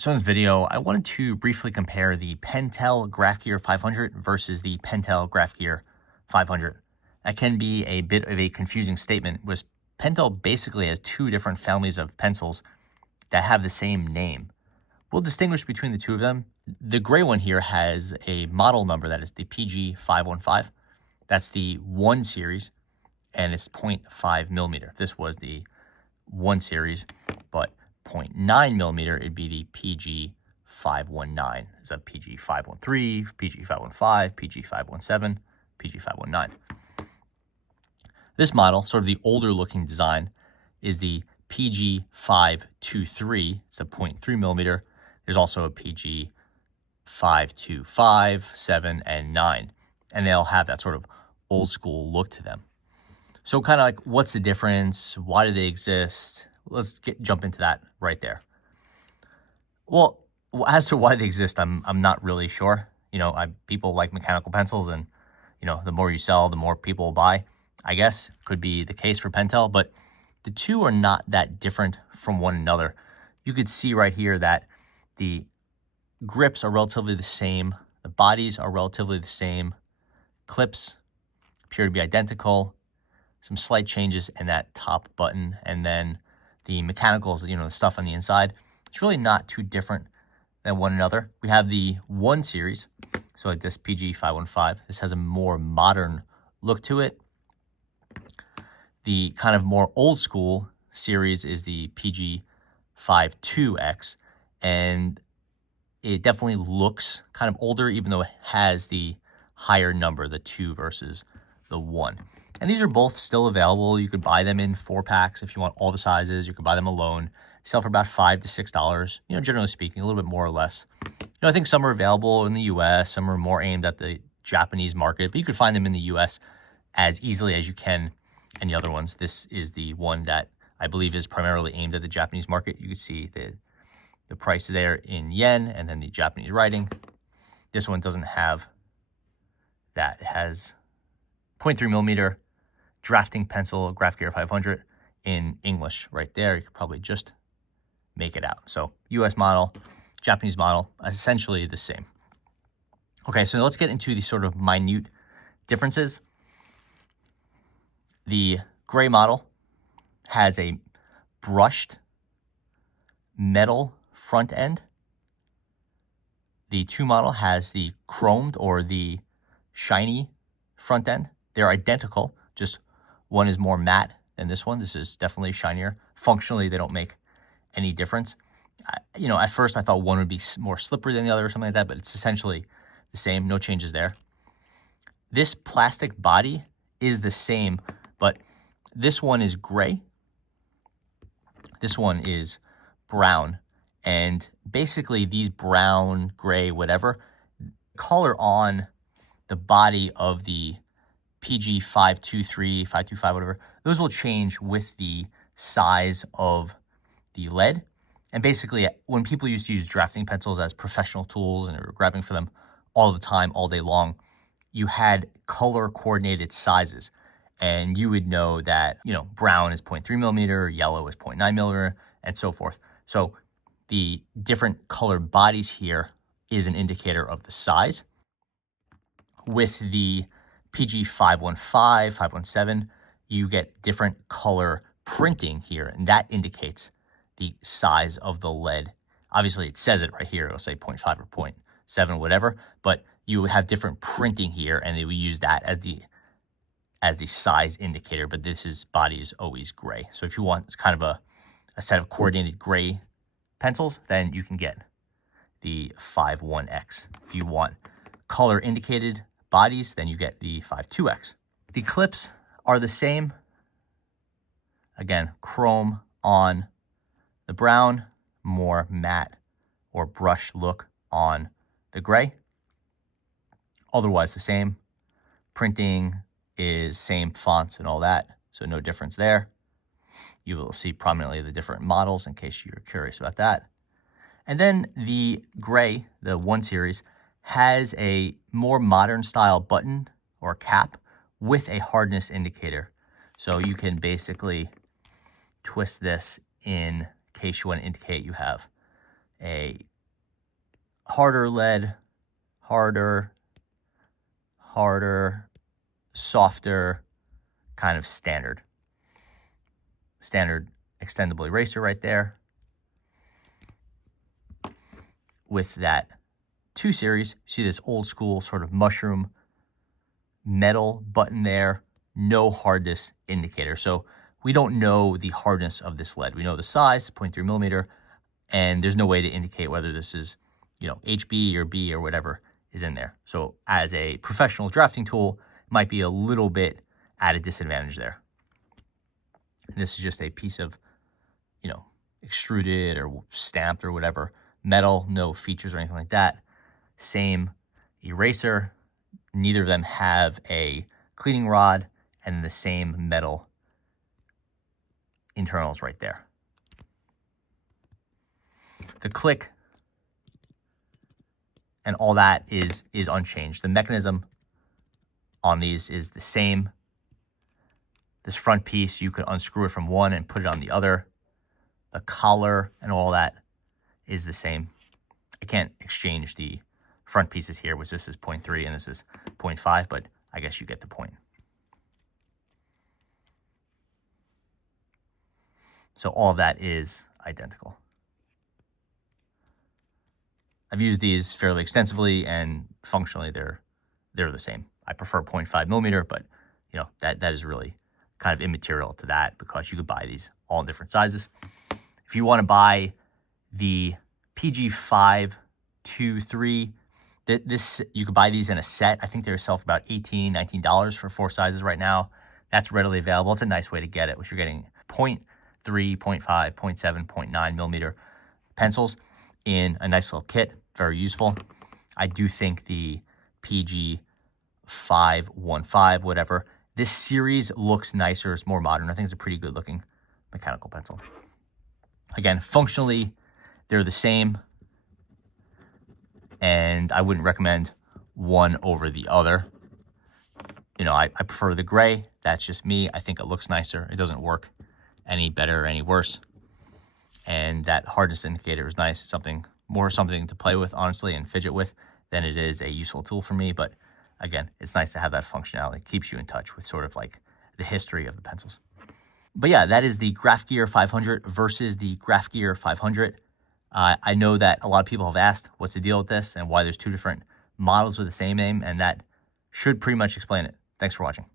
So in this video, I wanted to briefly compare the Pentel GraphGear 500 versus the Pentel GraphGear 500. That can be a bit of a confusing statement, because Pentel basically has two different families of pencils that have the same name. We'll distinguish between the two of them. The gray one here has a model number that is the PG515. That's the 1 series, and it's 0.5 millimeter. This was the 1 series, but 0.9 millimeter, it'd be the PG519. It's a PG513, PG515, PG517, PG519. This model, sort of the older looking design, is the PG523. It's a 0.3 millimeter. There's also a PG525, 7, and 9. And they all have that sort of old school look to them. So kind of like, what's the difference? Why do they exist? Let's jump into that right there. Well, as to why they exist, I'm not really sure. People like mechanical pencils, and the more you sell, the more people will buy. I guess could be the case for Pentel, but the two are not that different from one another. You could see right here that the grips are relatively the same. The bodies are relatively the same. Clips appear to be identical. Some slight changes in that top button, and then the mechanicals, the stuff on the inside, it's really not too different than one another. We have the 1 series, so like this PG515. This has a more modern look to it. The kind of more old school series is the PG52X, and it definitely looks kind of older, even though it has the higher number, the 2 versus the 1. And these are both still available. You could buy them in 4-packs if you want all the sizes. You could buy them alone. Sell for about $5 to $6, generally speaking, a little bit more or less. I think some are available in the US, some are more aimed at the Japanese market, but you could find them in the US as easily as you can any other ones. This is the one that I believe is primarily aimed at the Japanese market. You can see the price there in yen and then the Japanese writing. This one doesn't have that. It has 0.3 millimeter drafting pencil, GraphGear 500 in English right there. You could probably just make it out. So US model, Japanese model, essentially the same. Okay, so let's get into the sort of minute differences. The gray model has a brushed metal front end. The 2 model has the chromed or the shiny front end. They're identical, just one is more matte than this one. This is definitely shinier. Functionally, they don't make any difference. At first I thought one would be more slippery than the other or something like that, but it's essentially the same. No changes there. This plastic body is the same, but this one is gray. This one is brown. And basically these brown, gray, whatever, color on the body of the PG523, 525, whatever, those will change with the size of the lead. And basically, when people used to use drafting pencils as professional tools and they were grabbing for them all the time, all day long, you had color coordinated sizes. And you would know that, brown is 0.3 millimeter, yellow is 0.9 millimeter, and so forth. So the different color bodies here is an indicator of the size. With the PG515, 517, you get different color printing here, and that indicates the size of the lead. Obviously, it says it right here. It'll say 0.5 or 0.7, whatever, but you have different printing here, and they will use that as the size indicator, but body is always gray. So if you want kind of a set of coordinated gray pencils, then you can get the 51X. If you want color indicated bodies, then you get the 52X. The clips are the same. Again, chrome on the brown, more matte or brush look on the gray. Otherwise the same. Printing is same fonts and all that, so no difference there. You will see prominently the different models in case you're curious about that. And then the gray, the 1 series, has a more modern style button or cap with a hardness indicator. So you can basically twist this in case you want to indicate you have a harder lead, harder, harder, softer, kind of standard. Standard extendable eraser right there. With that 2 series, see this old school sort of mushroom metal button there, no hardness indicator. So we don't know the hardness of this lead. We know the size, 0.3 millimeter, and there's no way to indicate whether this is, HB or B or whatever is in there. So as a professional drafting tool, it might be a little bit at a disadvantage there. And this is just a piece of, extruded or stamped or whatever metal, no features or anything like that. Same eraser. Neither of them have a cleaning rod, and the same metal internals right there. The click and all that is unchanged. The mechanism on these is the same. This front piece, you could unscrew it from one and put it on the other. The collar and all that is the same. I can't exchange the front pieces here, which this is 0.3 and this is 0.5, but I guess you get the point. So all of that is identical. I've used these fairly extensively, and functionally they're the same. I prefer 0.5 millimeter, but that is really kind of immaterial to that because you could buy these all in different sizes. If you want to buy the PG523, this you could buy these in a set. I think they sell for about $18, $19 for 4 sizes right now. That's readily available. It's a nice way to get it, which you're getting 0.3, 0.5, 0.7, 0.9 millimeter pencils in a nice little kit. Very useful. I do think the PG515, whatever, this series looks nicer. It's more modern. I think it's a pretty good looking mechanical pencil. Again, functionally, they're the same, and I wouldn't recommend one over the other. I prefer the gray. That's just me. I think it looks nicer. It doesn't work any better or any worse. And that hardness indicator is nice. It's something to play with, honestly, and fidget with than it is a useful tool for me. But again, it's nice to have that functionality. It keeps you in touch with sort of like the history of the pencils. But yeah, that is the GraphGear 500 versus the GraphGear 500. I know that a lot of people have asked what's the deal with this and why there's 2 different models with the same name, and that should pretty much explain it. Thanks for watching.